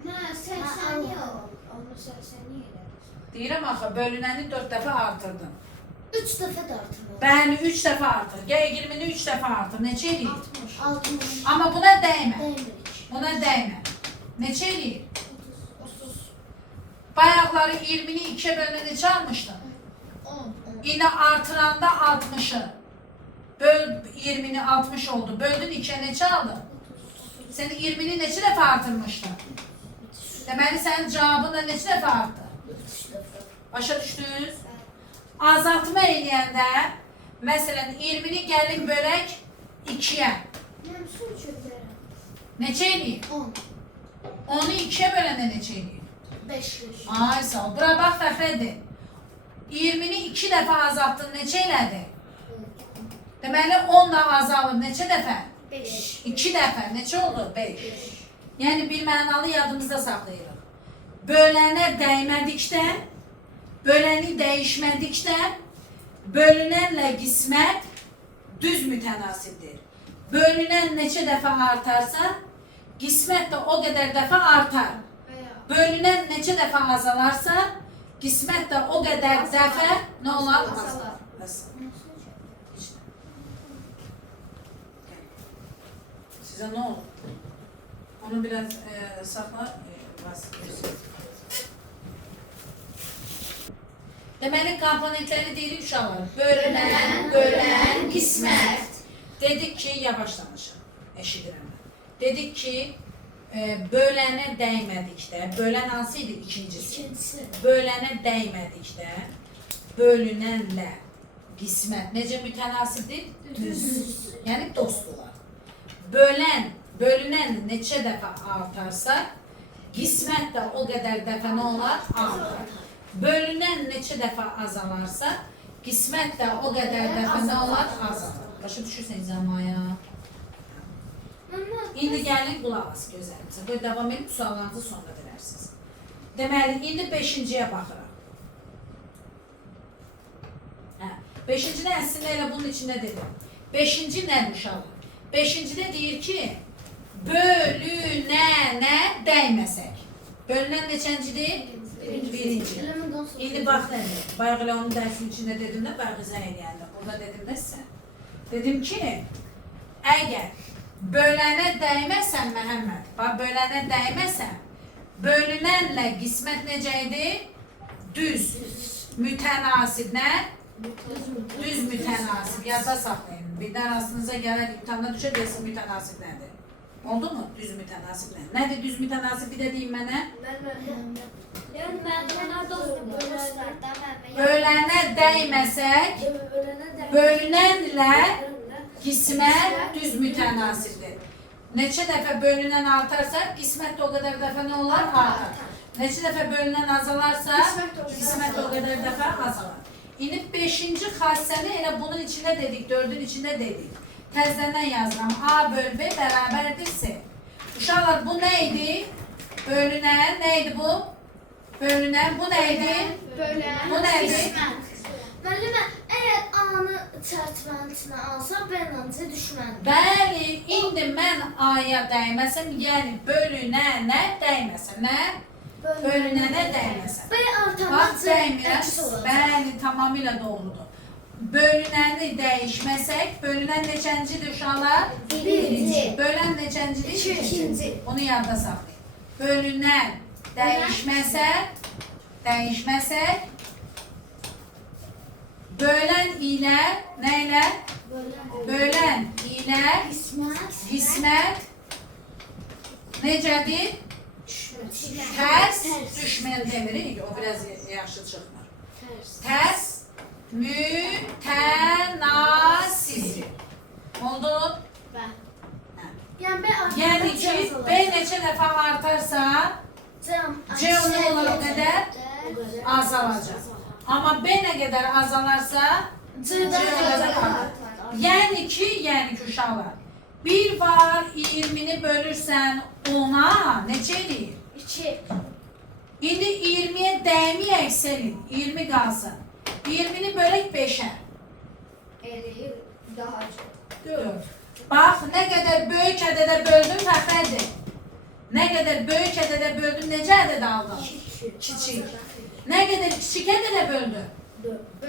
Nə, 80 yox. Onu 80 niyə elədiniz? Deyirəm axı, bölünəni 4 dəfə artırdım. 3 dəfə də artırmalı. Bəli, 3 dəfə artır. Gəl 20'ni 3 dəfə artır. Neçə eləyir? 60. Amma buna dəymə. Dəymirik. Buna dəymə. Neçə eləyir? 30. Bayaqları 20'ni 2'ye bölünə neçə almışdın? 10. İndi artıranda 60'ı. Böl 20'ni 60 oldu. Böldün 2'ye neçə aldın? Sen 20'ni neçə dəfə artırmışdın? Deməli sənin cavabın da neçə dəfə artdı? 3 dəfə. Başa düşdünüz? Azaltma eləyəndə, məsələn 20'ni gəlin bölək 2'yə. Mən su çöplərəm. Neçə eləyir? 10. Onu 2'ye böləndə neçə eləyir? 5. Ay sağ ol. Bura bax Fəxrəddin. 20'ni 2 dəfə azaltdın, neçə elədi? Deməli 10 da azalır, neçə dəfə? 5. 2 dəfə, neçə oldu? 5. Yəni bir mənalı yadımızda saxlayırıq. Bölənə dəymədikdə, böləni dəyişmədikdə, bölünənlə qismət düz mütənasibdir. Bölünən neçə dəfə artarsa, qismət də o qədər dəfə artar. Bölünən neçə dəfə azalarsa, qismət də o qədər dəfə nə olar? Azalar. Sizə nə olur? Onu biraz saxla. Deməli, komponentləri deyirik uşaqlar. Bölünən, bölən, qismət. Dedik ki, yavaş danışın. Eşidirəm. Dedik ki, bölənə dəymədikdə, bölən hansı idi? İkincisi. Bölənə dəymədikdə, bölünənlə qismət necə mütənasibdir? Düz. Yəni dostdular. Bölünən neçə dəfə artarsa, qismət də o qədər dəfə nə olar? Artar. Bölünən neçə dəfə azalarsa, qismət də o qədər dəfə nə olar? Azalar. Başa düşürseniz Amaya. İndi gəlin qulaq as gözlərimizə. Böyle davam edib suallarınızı sonra verərsiniz. Deməli, indi 5-ciyə baxıraq. 5-ci əslində elə bunun içində dedim. 5-ci nədir uşaqlar? 5-cidə deyir ki, bölünənə dəyməsək. Bölünən neçəncidir? Birinci. İndi bax nədir? Bayaq elə onun dərsin içində dedim də, bayaq izah eləyəndə. Burada dedim də sizə. Dedim ki, əgər bölənə dəyməsən Məhəmməd, bax bölənə dəyməsən, bölünənlə qismət necə idi? Düz, mütənasib, nə? Düz mütənasib, yadda saxlayın. Birdən aslınıza gələr, imtihanda düşər, desin mütənasib nədir? Oldu mu? Düz mütənasib nədir? Nədir düz mütənasib? Bir də deyin mənə. Bölənə dəyməsək, bölünənlə qismət düz mütənasibdir. Neçə dəfə bölünən artarsa, qismət də o qədər dəfə nə olar? Artar. Neçə dəfə bölünən azalarsa, qismət də o qədər dəfə azalar. İndi 5-ci xassəni elə bunun içində dedik, 4-ün içində dedik. Təzədən yazıram. A böl B bərabərdir C. Uşaqlar bu nə idi? Bölünən, nə idi bu? Bölünən, bu nə idi? Bu nə idi? Müəllimə, əgər A-nı çərçivənin içinə alsam, B-lə düşməndir. Bəli, indi mən A-ya dəyməsəm, yəni bölünənə dəyməsəm. Nə? Bölünənə dəyməsəm. B artandan Bax, dəymirəm. əksi olacaq. Bəli, tamamilə doğrudur. Bölünəni dəyişməsək, bölünən neçəncidir uşaqlar? Birinci. Bölən neçəncidir? İkinci. Onu yadda saxlayın. Bölünən dəyişməsək, bölən ilə, nə ilə? Bölən ilə qismət necədir? Tərs düşmən demirik, o biraz yaxşı çıxmır. Tərs mütənasib. Oldu? Yəni ki, B neçə dəfə artarsa, C ona olan qədər azalacaq. Amma B nə qədər azalarsa, C o qədər artar. Yəni ki, uşaqlar, 1 var 20-ni bölürsən 10-a neçə eləyir? 2. İndi 20-yə dəyməyək Selin, 20 qalsın. 20-ni bölək 5-ə. Eləyir daha çox. 4. Bax, nə qədər böyük ədədə böldün, fəxrədir. Nə qədər böyük ədədə böldün, necə ədədə aldın? Kiçik. Nə qədər kiçik ədədə böldün?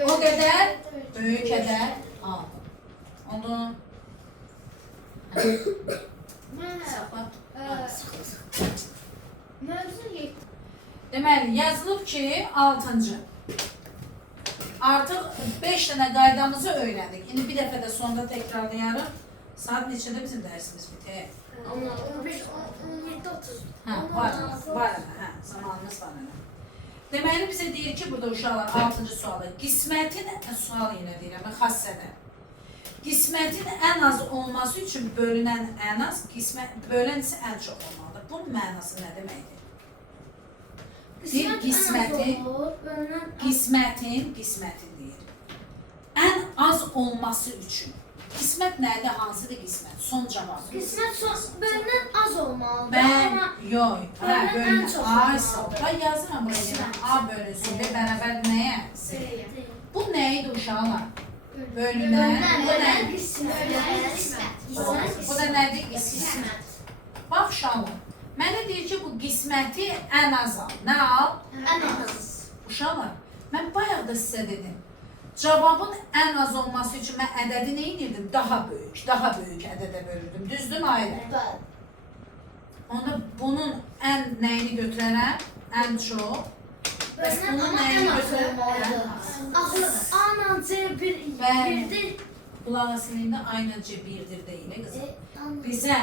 O qədər böyük ədəd aldın. Onu Mövzu 7. deməli, yazılıb ki, 6-cı. Artıq 5 dənə qaydamızı öyrəndik. İndi bir dəfə də sonda təkrarlayarıq. Saat neçədə bizim dərsimiz bitir? 17:30. Hə, var hə, zamanımız var hə. Deməli, bizə deyir ki, burada uşaqlar 6-cı sualı. Qismətin, sual yenə deyirəm, xassədə. Qismətin ən az olması üçün bölünən ən az, bölən isə ən çox olmalıdır. Bunun mənası nə deməkdir? Qismətin deyir. Ən az olması üçün. Qismət nədir? Hansıdır qismət? Son cavab. Bölündən az olmalıdır. Yox. Bölündən çox olmalıdır. Ben yazıram buraya. A bölünsün. B bərabər nəyə? Bu nə idi uşaqlar? Bölünən. Bu da nədir? Qismət. Bax uşaqlar. Mənə deyir ki, bu qisməti ən az al. Nə al? Ən az. Uşaqlar, mən bayaq da sizə dedim. Cavabın ən az olması üçün mən ədədi nə edirdim? Daha böyük ədədə bölürdüm. Düzdür ailə? Onda bunun ən nəyini götürərəm? Ən çox. Bəs bunun nəyini götürərəm? Ana C birdir. Qulaq asılıyında aynen C birdir deyilə qızım. Bizə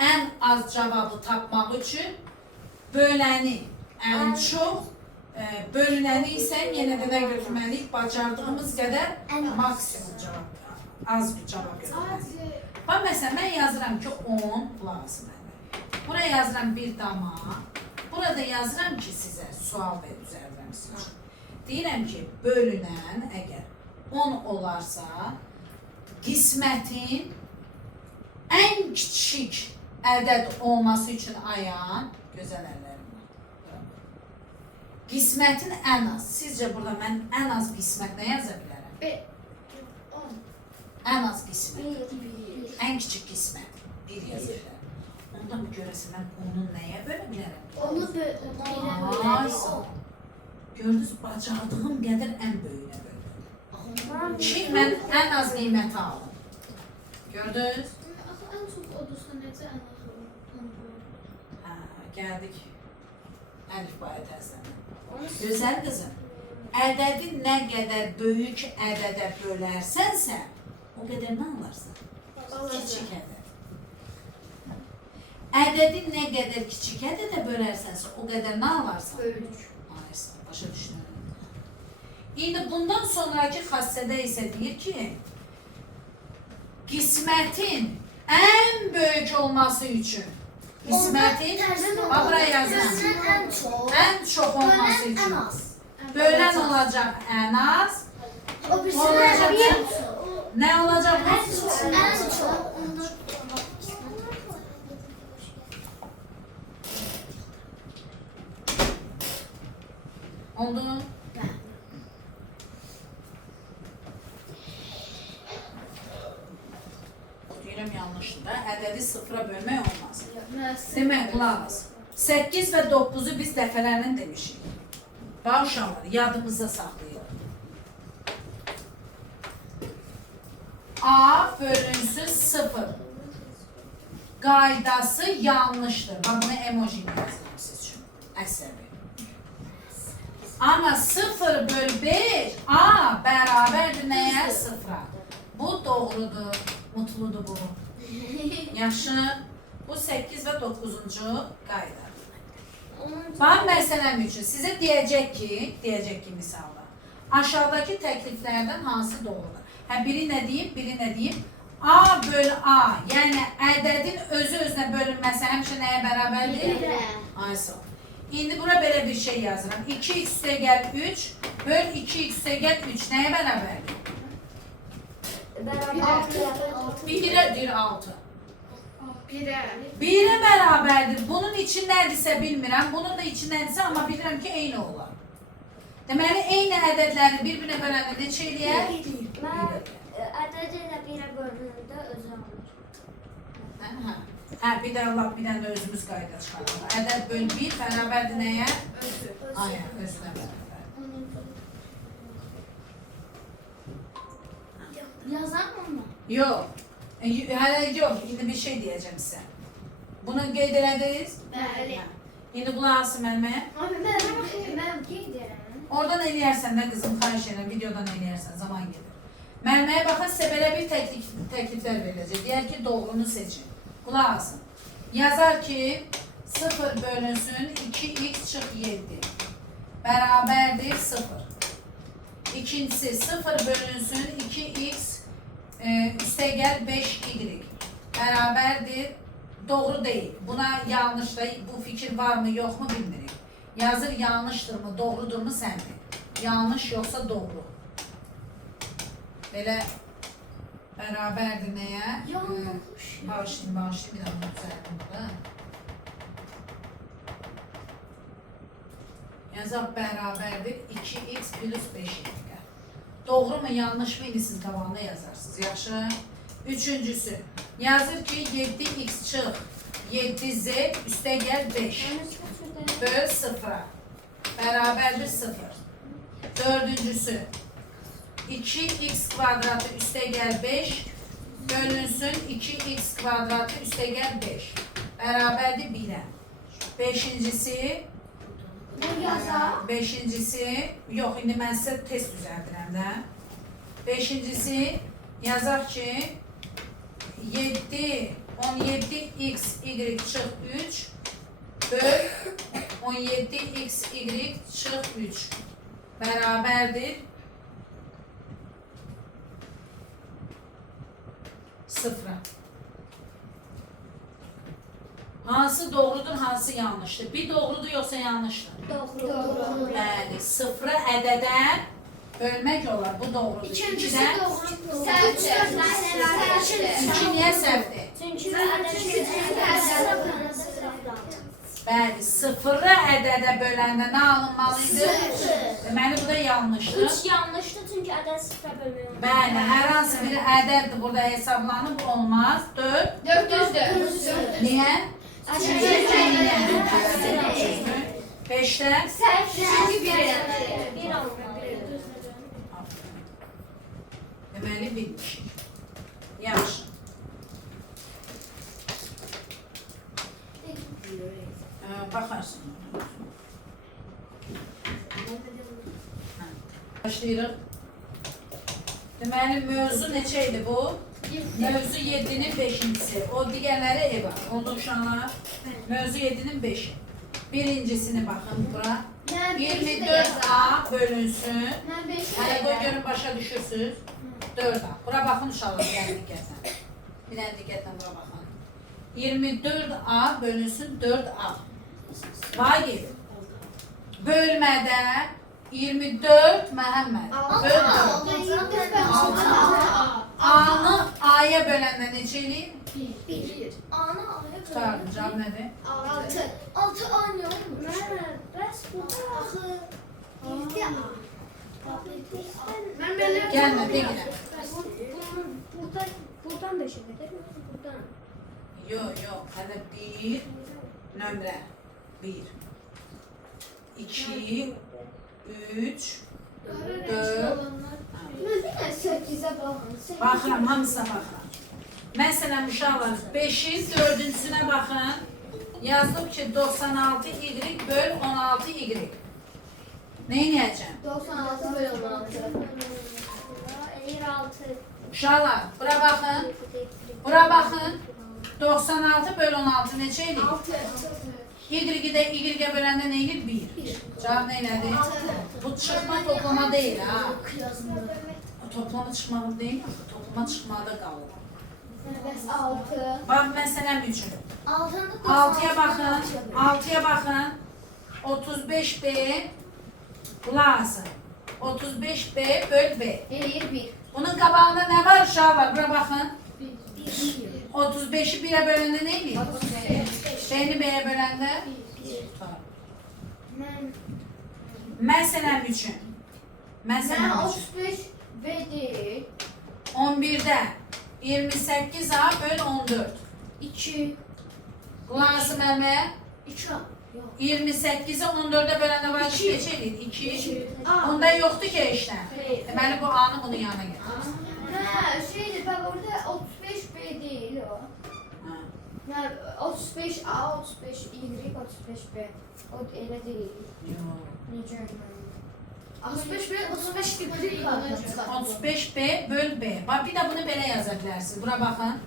ən az cavabı tapmaq üçün böləni ən çox, bölünəni isə yenə də götürməliyik, bacardığımız qədər maksimum cavab, az bir cavab götürməliyik. Bax, məsələn, mən yazıram ki, 10, qulaq asın mənə. Buraya yazıram bir dama, burada yazıram ki, sizə sual və düzəldirəm sizin üçün. Deyirəm ki, bölünən əgər 10 olarsa, qismətin ən kiçik ədəd olması üçün ayan, gözəl əllərim var. Qismətin ən az. Sizcə burada mən ən az qismət nə yaza bilərəm? Ən az qismət. Ən kiçik qismət. 1 yaza bilərəm. Ondan mı görəsə mən onu nəyə bölə bilərəm? Onu Gördünüz, bacardığım qədər ən böyüyünə böldüm. Ki, mən ən az qiyməti aldım. Gördünüz? Ən çox odursa necə ən az olur? Gəldik əlifbaya təzələnə. Gözəl qızım, ədədi nə qədər böyük ədədə bölərsənsə, o qədər nə alarsan? Kiçik ədəd. Ədədi nə qədər kiçik ədədə bölərsənsə, o qədər nə alarsan? Böyük. Alarsan, başa düşünürəm. İndi bundan sonraki xassədə isə deyir ki, qismətin ən böyük olması üçün qismətin, buraya yazıram, ən çox olması üçün bölən olacaq ən az, olacaq nə olacaq? Ən çox. Oldu mu? Deyirəm yanlışdır da, ədədi sıfıra bölmək olmaz. Demək, qulaq as. 8 və 9-u biz dəfələrlə demişik. Bax uşaqlar, yadımızda saxlayalım. A bölünsün 0. Qaydası yanlışdır. Bax, bunu emoji yazıram siz üçün. Əsəbi. Amma 0 böl 5, A bərabərdir nəyə? 0-a. Bu doğrudur, mutludur bu. Yaxşı. Bu 8 və 9-cu qayda. onun Bax məsələm üçün sizə deyəcək ki misalda aşağıdakı təkliflərdən hansı doğrudur? Hə biri nə deyim? A bölü A, yəni ədədin özü-özünə bölünməsi həmişə nəyə bərabərdir? Birə. Ay sağ ol. İndi bura belə bir şey yazıram. 2x üstəgəl 3 böl 2x üstəgəl 3 nəyə bərabərdir? Birə deyir 6. 1'e bərabərdir. Bunun için nədirsə bilmirəm. Bunun da için nədirsə amma bilirəm ki, eyni olar. Deməli, eyni ədədləri bir-birinə böləndə neçə eləyər? Ədəd ilə birə bölünəndə özü alır. Hə, bir dənə də özümüz qayda çıxaralım. Ədəd böl 1 bərabərdir nəyə? Aynen, özünə bərabər. Yazar mı onu? Yox. Hələ yox, indi bir şey deyəcəm sizə. Bunu qeyd elədiniz? Bəli. İndi qulaq asın mənimə. Mən qeyd edirəm. Oradan eləyərsən də qızım, xahiş edirəm, videodan eləyərsən, zaman gedir. Mənməyə baxın, sizə belə bir təkliflər veriləcək. Deyər ki, doğrunu seçin. Qulaq asın. Yazar ki, 0 bölünsün 2x çıx 7 bərabərdir 0. İkincisi, 0 bölünsün 2x üstəgəl 5y bərabərdir. Doğru deyil. Buna yanlış da, bu fikir var mı, yox mu bilmirik. Yazır yanlışdır mı, doğrudur mu sən bil. Yanlış yoxsa doğru. Belə bərabərdir nəyə? Yanlış. Bağışlayın, bir daha düzəldim burada. Yazaq bərabərdir 2x plus 5y. Doğru mu, yanlış mı? İndi siz qabağına yazarsınız. Yaxşı. Üçüncüsü. Yazır ki 7x çıx 7z üstəgəl 5 böl 0 bərabərdir 0. Dördüncüsü. 2x kvadratı üstəgəl 5 bölünsün 2x kvadratı üstəgəl 5 bərabərdir 1'ə. Beşincisi. Beşincisi. Yox, indi mən sizə test düzəldirəm də. Beşincisi. Yazaq ki 17xy çıx 3 böl 17xy çıx 3 bərabərdir 0. Hansı doğrudur, hansı yanlışdır? Bir doğrudur yoxsa yanlışdır? Doğru. Bəli, 0'ı ədədən bölmək olar, bu doğrudur. İkincisi doğru. İki niyə səhvdir? Çünki Bəli, 0'ı ədədə böləndə nə alınmalıydı? Deməli, bu da yanlışdır. 3 yanlışdır çünki ədəd sıfıra bölmək olmaz. Bəli, hər hansı bir ədəddir burada hesablanıb olmaz. 4. 400'dür. Niyə? Çünki 5'də? Çünkü bir bir olmalı. Deməli, bilmişik. Yaxşı. Baxarsın. Başlayırıq. Deməli, mövzu neçə idi bu? Mövzu 7'nin 5'incisi. O digərləri ev var. Oldu uşaqlar. Mövzu 7'nin 5'i. Birincisini baxın bura. 24A bölünsün. Hələ qoy görün başa düşürsünüz. 4A. Bura baxın uşaqlar, bir dənə diqqətlə. Bir dənə diqqətlə bura baxın. 24A bölünsün 4A. Vagif. Bölmədə 24 Məhəmməd. Böl 4. A-nı A-ya böləndə neçə eləyir? 1. Ana aya Tutardım, cavab nədir? 6. 6 A ne olmuş? Bəs burada axı 7 A. Gəlmə, deginə. Buradan 5'e qədər, buradan. Yox, hələ 1 nömrə. 1 2 3 4 Baxıram, hamısına baxıram. Məsələn, uşaqlar, 5'in 4-cüsünə baxın. Yazılıb ki, 96y böl 16y. Nə inəyəcəm? 96 bölü 16. 56. Uşaqlar, bura baxın. Bura baxın. 96 böl 16 neçə eləyir? 6. Y de Y böləndə nə edir? 1. Cavab nə elədi? Bu çıxma toplama deyil ha. O toplama çıxmalı deyil, toplama çıxmada qalır. Bəs 6. Bax məsələm üçün. 6'ya 6'ya baxın. 6'ya baxın. 35B lazım. 35B böl B. Eləyir 1. Bunun qabağında nə var uşaqlar? Bura baxın. 35'i 1'e böləndə nə edir? B'ni B'ye böləndə? Məsələm üçün. Mən Məsələm üçün. 35 B deyil. 11'də 28A böl 14. 2. Lazım əməyə. 2'a. 28'i 14'e böləndə var ki, neçə edir? 2. Onda yoxdur ki işlem. Deməli bu A'nı bunun yanına gəlir. Hə, şeydir, bax orada 35 B deyil o. Ha. Hə, 35 A, 35 Y, 35 B. O elə deyil. Yox. Necə? 35 ve 35 gibi kaldı. 35B böl B. Bax bir də bunu belə yaza bilərsiniz. Bura baxın.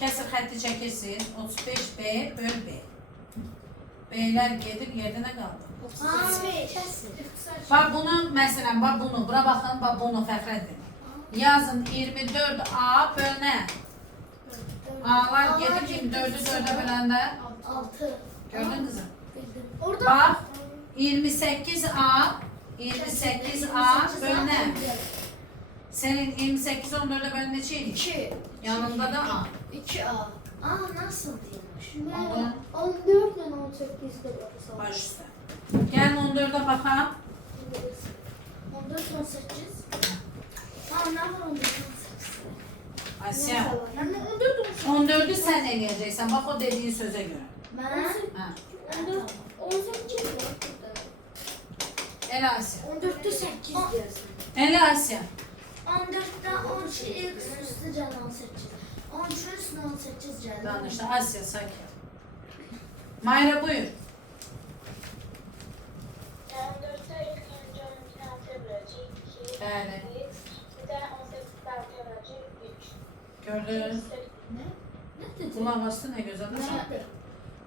Kəsir xətti çəkirsiniz. 35B böl B. B'lər gedir, yerdə nə qaldı? Bax bunu, məsələn, bax bunu, bura baxın, bax bunu Fəxrəddin. Yazın 24A böl nə? A'lar gedir 24'ü 4'e böləndə. 6. Gördün kızım? Orada Bak 28A böl nə? Senin 28 14'e böl neçəydi? 2. Yanında da A. 2A. Aa nasıl değilmiş? Oldu. 14 ilə 18 də var. Baş üstə. Gəlin 14'e baxaq. 14 18. Aa ne var 14 18? Asya. Yani 14 18. 14'ü sen eləyəcəksən. Bax o dediğin sözə görə. Ben Ha. 18 var burada. Elə Asya. 14'te 8 diyorsun. Elə Asya. 14'te 12 x üstü can 18. 13 üstü 18 can. Danışdı. Asya sakin. Mayra buyur. 14'te ilk önce 12'den 6'ya bölecek 2. Bəli. X. Bir de 18'den 6'ya bölecek 3. Gördünüz. Ne dedi? Kulaq astı nə gözəl. Ne?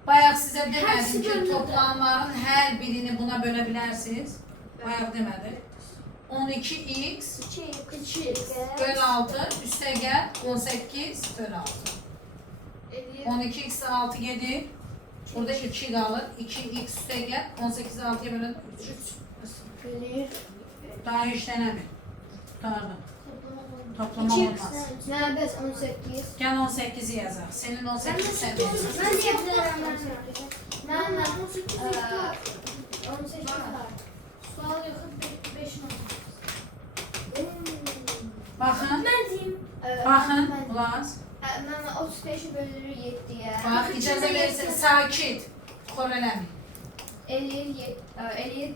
Bayaq sizə demədim Hepsi ki, bölünür. toplamların hər birini buna bölə bilərsiniz. Bayaq demədik. 12x 2 x. böl 6 üstə gəl 18 böl 6. 12x 6 gedir. Burada 2 qalır. 2x üstə gəl 18'i 6'ya böləndə 3. Daha işlənəmir. Tutardım. Toplama olmaz. Nə bəs 18. Gəl 18'i yazaq. Senin 18 sən Ben yazaq. de yapıyorum. Ben 18 var. 18 var. Sual yakın 5 Baxın. Ben diyeyim. Baxın. Qulaq. Mən 35 bölürü 7-yə. Bax, icazə versin. Sakit. Xor eləmin. Eləyir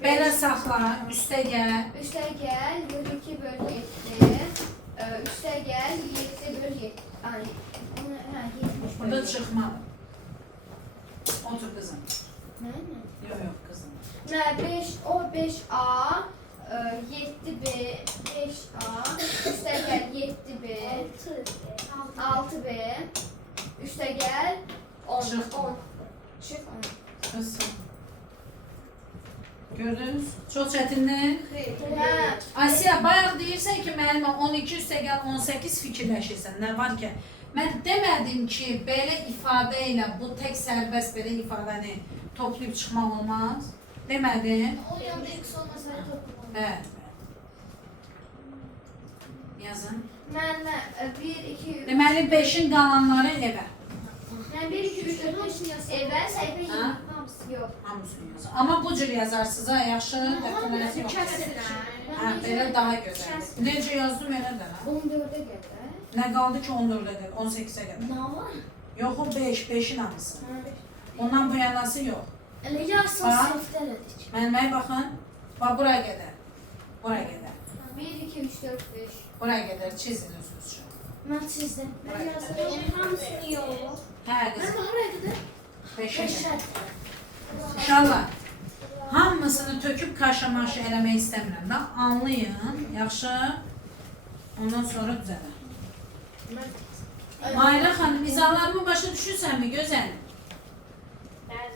5. Belə saxla. Üstə gəl. Üstə gəl 22 böl 7. Üstə gəl 7 böl 7. Ay, hə, 70 Burada çıxmadı. Otur qızım. Nə? Yox, yox qızım. Nə 5 o 5A 7B 5A üstə gəl 7B 6B üstə gəl 10 Çıx. 10 çıx 10. Qızım. Gördünüz? Çox çətindir. Hə, Asiya, bayaq deyirsən ki, müəllimə 12 üstə gəl 18 fikirləşirsən. Nə var ki? Mən demədim ki, belə ifadə ilə bu tək sərbəst belə ifadəni toplayıb çıxmaq olmaz. Demədim. O yanda x olmasaydı toplum. Evet. Yazın. mən 1 2 3 Deməli 5'in qalanları evə. mən 1 2 3 4 5 evə səhifə Ha? hamısı yox. Hamısını yazın. Amma bu cür yazarsınız ha, yaxşı. Dəftərləriniz yox. Hə, belə daha gözəl. Necə yazdım elə də. ha? 14-ə qədər. Nə qaldı ki 14'ə qədər, 18'ə qədər. Ne var? Yox o 5, 5'in hamısı. Ondan bu yanası yox. Ele yarısı Bak. sınıfta dedik. Mənməyə baxın. Bax buraya qədər. Buraya qədər. 1 2 3 4 5. Buraya qədər çizin özünüz üçün. Ben sizden. Buraya qədər. Ben hamısını yok. Hə Ben qızım, oraya kadar 5'ə qədər. 5'er. İnşallah. Hamısını töküb kaşamaşı eləmək istəmirəm da. Anlayın, yaxşı. Ondan sonra düzələr. Mayra xanım, izalarımı başa düşürsənmi gözəl? Ben